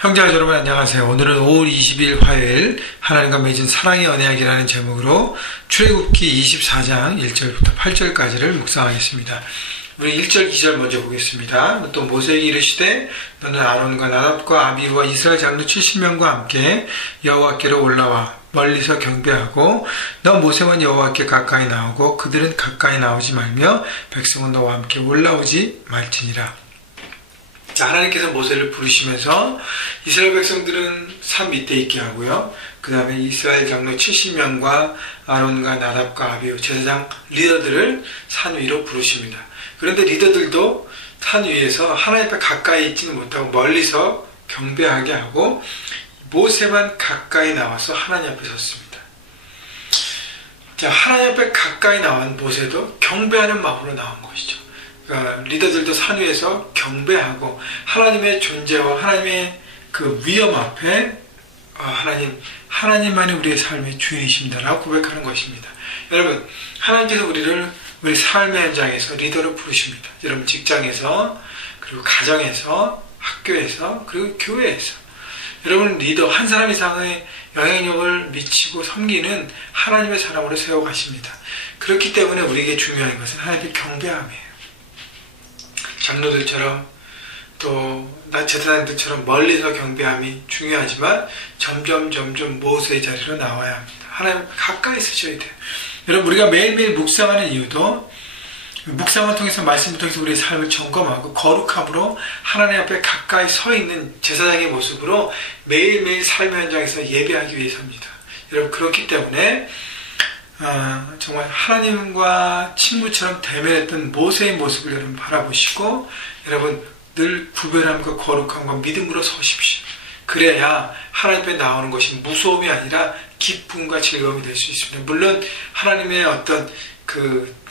형제와 여러분 안녕하세요. 오늘은 5월 20일 화요일 하나님과 맺은 사랑의 언약이라는 제목으로 출애굽기 24장 1절부터 8절까지를 묵상하겠습니다. 우리 1절 2절 먼저 보겠습니다. 또 모세에게 이르시되 너는 아론과 나답과 아비후와 이스라엘 장로 70명과 함께 여호와께로 올라와 멀리서 경배하고 너 모세만 여호와께 가까이 나오고 그들은 가까이 나오지 말며 백성은 너와 함께 올라오지 말지니라. 자, 하나님께서 모세를 부르시면서 이스라엘 백성들은 산 밑에 있게 하고요. 그 다음에 이스라엘 장로 70명과 아론과 나답과 아비후 제사장 리더들을 산 위로 부르십니다. 그런데 리더들도 산 위에서 하나님 앞에 가까이 있지는 못하고 멀리서 경배하게 하고 모세만 가까이 나와서 하나님 앞에 섰습니다. 자, 하나님 앞에 가까이 나온 모세도 경배하는 마음으로 나온 것이죠. 그러니까 리더들도 산 위에서 경배하고 하나님의 존재와 하나님의 그 위엄 앞에 하나님만이 우리의 삶의 주인이십니다라고 고백하는 것입니다. 여러분, 하나님께서 우리를 우리 삶의 현장에서 리더로 부르십니다. 여러분 직장에서, 그리고 가정에서, 학교에서, 그리고 교회에서 여러분 리더 한 사람 이상의 영향력을 미치고 섬기는 하나님의 사람으로 세워가십니다. 그렇기 때문에 우리에게 중요한 것은 하나님의 경배함이에요. 장로들처럼 또 제사장들처럼 멀리서 경배함이 중요하지만 점점 모세의 자리로 나와야 합니다. 하나님 가까이 서셔야 돼요. 여러분 우리가 매일매일 묵상하는 이유도 묵상을 통해서 말씀을 통해서 우리의 삶을 점검하고 거룩함으로 하나님 앞에 가까이 서 있는 제사장의 모습으로 매일매일 삶의 현장에서 예배하기 위해서입니다. 여러분 그렇기 때문에 정말 하나님과 친구처럼 대면했던 모세의 모습을 여러분 바라보시고 여러분 늘 구별함과 거룩함과 믿음으로 서십시오. 그래야 하나님 앞에 나오는 것이 무서움이 아니라 기쁨과 즐거움이 될 수 있습니다. 물론 하나님의 어떤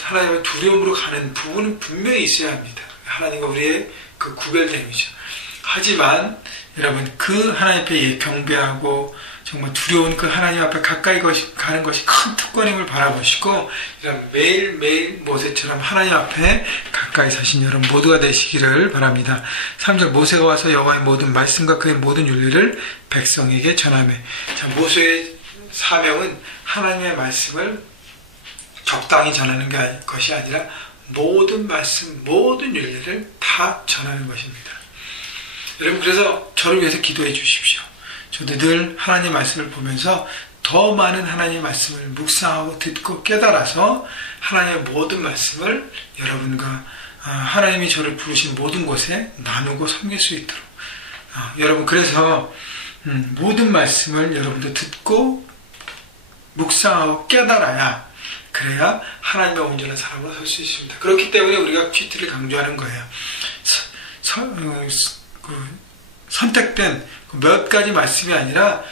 하나님의 두려움으로 가는 부분은 분명히 있어야 합니다. 하나님과 우리의 그 구별됨이죠. 하지만 여러분 그 하나님 앞에 경배하고 정말 두려운 그 하나님 앞에 가까이 가는 것이 큰 특권임을 바라보시고 이런 매일매일 모세처럼 하나님 앞에 가까이 사신 여러분 모두가 되시기를 바랍니다. 3절 모세가 와서 여호와의 모든 말씀과 그의 모든 윤리를 백성에게 전하며. 자, 모세의 사명은 하나님의 말씀을 적당히 전하는 것이 아니라 모든 말씀, 모든 윤리를 다 전하는 것입니다. 여러분 그래서 저를 위해서 기도해 주십시오. 저도 늘 하나님의 말씀을 보면서 더 많은 하나님의 말씀을 묵상하고 듣고 깨달아서 하나님의 모든 말씀을 여러분과 하나님이 저를 부르신 모든 곳에 나누고 섬길 수 있도록 여러분 그래서 모든 말씀을 여러분도 듣고 묵상하고 깨달아야 그래야 하나님의 온전한 사람으로 설 수 있습니다. 그렇기 때문에 우리가 퀴트를 강조하는 거예요. 선택된 몇 가지 말씀이 아니라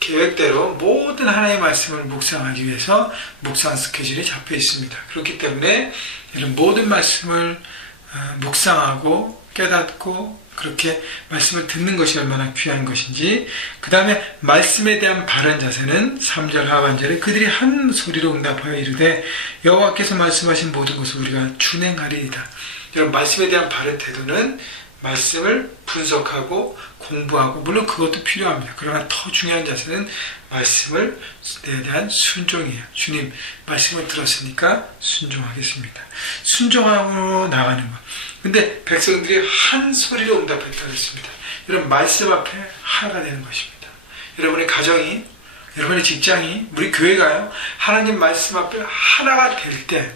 계획대로 모든 하나님의 말씀을 묵상하기 위해서 묵상 스케줄이 잡혀 있습니다. 그렇기 때문에 이런 모든 말씀을 묵상하고 깨닫고 그렇게 말씀을 듣는 것이 얼마나 귀한 것인지, 그 다음에 말씀에 대한 바른 자세는 3절 하반절에 그들이 한 소리로 응답하여 이르되 여호와께서 말씀하신 모든 것을 우리가 준행하리이다. 여러분 말씀에 대한 바른 태도는 말씀을 분석하고 공부하고 물론 그것도 필요합니다. 그러나 더 중요한 자세는 말씀에 대한 순종이에요. 주님 말씀을 들었으니까 순종하겠습니다. 순종하고 나가는 것. 근데 백성들이 한 소리로 응답했다고 했습니다. 여러분 말씀 앞에 하나가 되는 것입니다. 여러분의 가정이, 여러분의 직장이, 우리 교회가요 하나님 말씀 앞에 하나가 될 때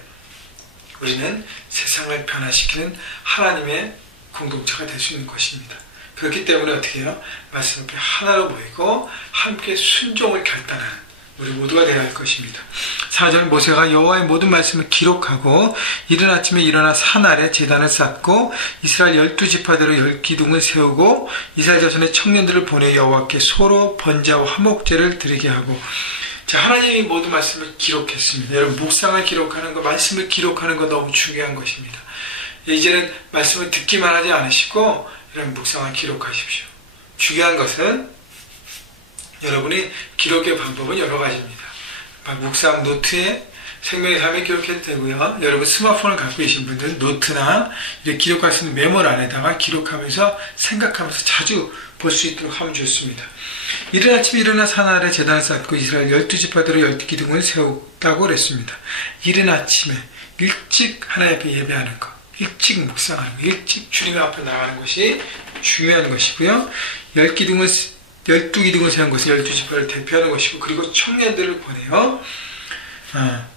우리는 세상을 변화시키는 하나님의 공동체가 될 수 있는 것입니다. 그렇기 때문에 어떻게 해요? 말씀 앞에 하나로 모이고 함께 순종을 결단하는 우리 모두가 되어야 할 것입니다. 4절 모세가 여호와의 모든 말씀을 기록하고 이른 아침에 일어나 산 아래 제단을 쌓고 이스라엘 12지파대로 10기둥을 세우고 이스라엘 자손의 청년들을 보내 여호와께 소로 번제와 화목제를 드리게 하고. 자, 하나님이 모든 말씀을 기록했습니다. 여러분 묵상을 기록하는 거, 말씀을 기록하는 거 너무 중요한 것입니다. 이제는 말씀을 듣기만 하지 않으시고 이런 묵상을 기록하십시오. 중요한 것은 여러분이 기록의 방법은 여러 가지입니다. 묵상 노트에 생명의 삶에 기록해도 되고요. 여러분 스마트폰을 갖고 계신 분들은 노트나 이렇게 기록할 수 있는 메모란에다가 기록하면서 생각하면서 자주 볼 수 있도록 하면 좋습니다. 이른 아침에 일어나 산하에 제단을 쌓고 이스라엘 12지파대로 12기둥을 세웠다고 그랬습니다. 이른 아침에 일찍 하나님 앞에 예배하는 것, 일찍 묵상하는 것, 일찍 주님 앞에 나가는 것이 중요한 것이고요. 12기둥을 세운 것은 12지파를 대표하는 것이고, 그리고 청년들을 보내요.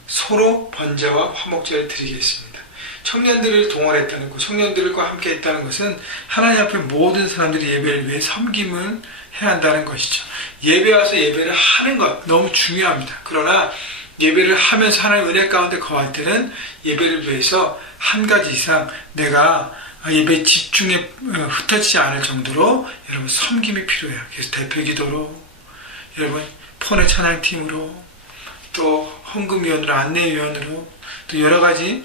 소로 번제와 화목제를 드리겠습니다. 청년들을 동원했다는 것, 청년들과 함께 했다는 것은 하나님 앞에 모든 사람들이 예배를 위해 섬김을 해야 한다는 것이죠. 예배 와서 예배를 하는 것 너무 중요합니다. 그러나 예배를 하면서 하나님의 은혜 가운데 거할 때는 예배를 위해서 한 가지 이상 내가 예배에 집중에 흩어지지 않을 정도로 여러분 섬김이 필요해요. 그래서 대표기도로, 여러분 폰의 찬양팀으로, 또 헌금위원으로, 안내위원으로, 또 여러가지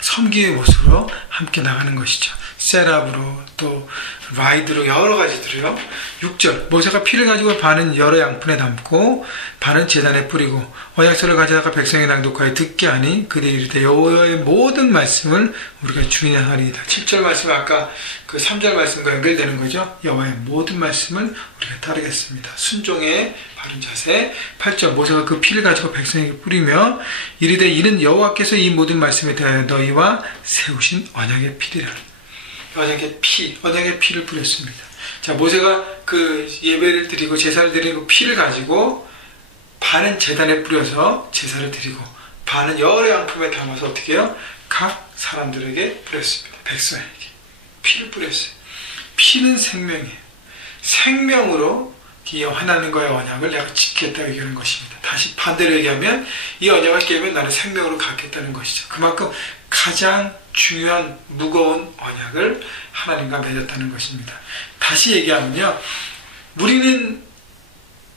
섬기의 모습으로 함께 나가는 것이죠. 셋업으로, 또 라이드로, 여러 가지들이요. 6절, 모세가 피를 가지고 반은 여러 양푼에 담고 반은 제단에 뿌리고 언약서를 가져다가 백성에 낭독하여 듣게 하니 그들이 이르되 여호와의 모든 말씀을 우리가 준행하리이다. 7절 말씀, 아까 그 3절 말씀과 연결되는 거죠. 여호와의 모든 말씀을 우리가 따르겠습니다. 순종의 바른 자세. 8절, 모세가 그 피를 가지고 백성에게 뿌리며 이르되 이는 여호와께서 이 모든 말씀에 대하여 너희와 세우신 언약의 피리라. 언약의 피, 언약의 피를 뿌렸습니다. 자, 모세가 그 예배를 드리고 제사를 드리고 피를 가지고 반은 제단에 뿌려서 제사를 드리고 반은 여러 양품에 담아서 어떻게 해요? 각 사람들에게 뿌렸습니다. 백성에게 피를 뿌렸어요. 피는 생명이에요. 생명으로 이 하나님과의 언약을 내가 지키겠다고 얘기하는 것입니다. 다시 반대로 얘기하면 이 언약을 깨면 나는 생명으로 갖겠다는 것이죠. 그만큼 가장 중요한 무거운 언약을 하나님과 맺었다는 것입니다. 다시 얘기하면요, 우리는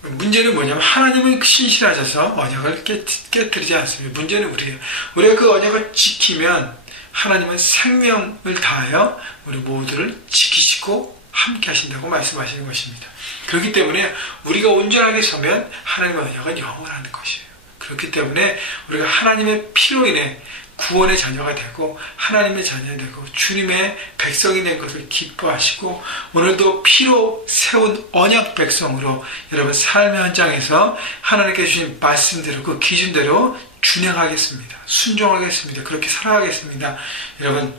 문제는 뭐냐면 하나님은 신실하셔서 언약을 깨뜨리지 않습니다. 문제는 우리예요. 우리가 그 언약을 지키면 하나님은 생명을 다하여 우리 모두를 지키시고 함께 하신다고 말씀하시는 것입니다. 그렇기 때문에 우리가 온전하게 서면 하나님의 언약은 영원한 것이에요. 그렇기 때문에 우리가 하나님의 피로 인해 구원의 자녀가 되고 하나님의 자녀가 되고 주님의 백성이 된 것을 기뻐하시고 오늘도 피로 세운 언약 백성으로 여러분 삶의 현장에서 하나님께 주신 말씀대로 그 기준대로 준행하겠습니다. 순종하겠습니다. 그렇게 살아가겠습니다. 여러분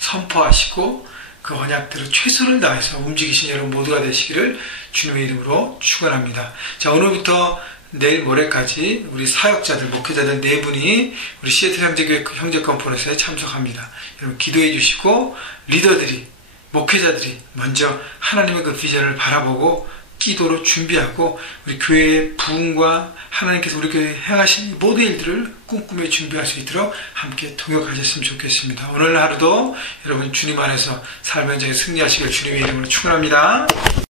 선포하시고 그 언약대로 최선을 다해서 움직이신 여러분 모두가 되시기를 주님의 이름으로 축원합니다. 자, 오늘부터 내일 모레까지 우리 사역자들, 목회자들 4분이 우리 시애틀 형제교회 형제 컨퍼런스에 참석합니다. 여러분 기도해 주시고 리더들이, 목회자들이 먼저 하나님의 그 비전을 바라보고 기도로 준비하고 우리 교회의 부흥과 하나님께서 우리 교회에 행하신 모든 일들을 꿈꾸며 준비할 수 있도록 함께 동역하셨으면 좋겠습니다. 오늘 하루도 여러분 주님 안에서 삶의 현장에 승리하시길 주님의 이름으로 축원합니다.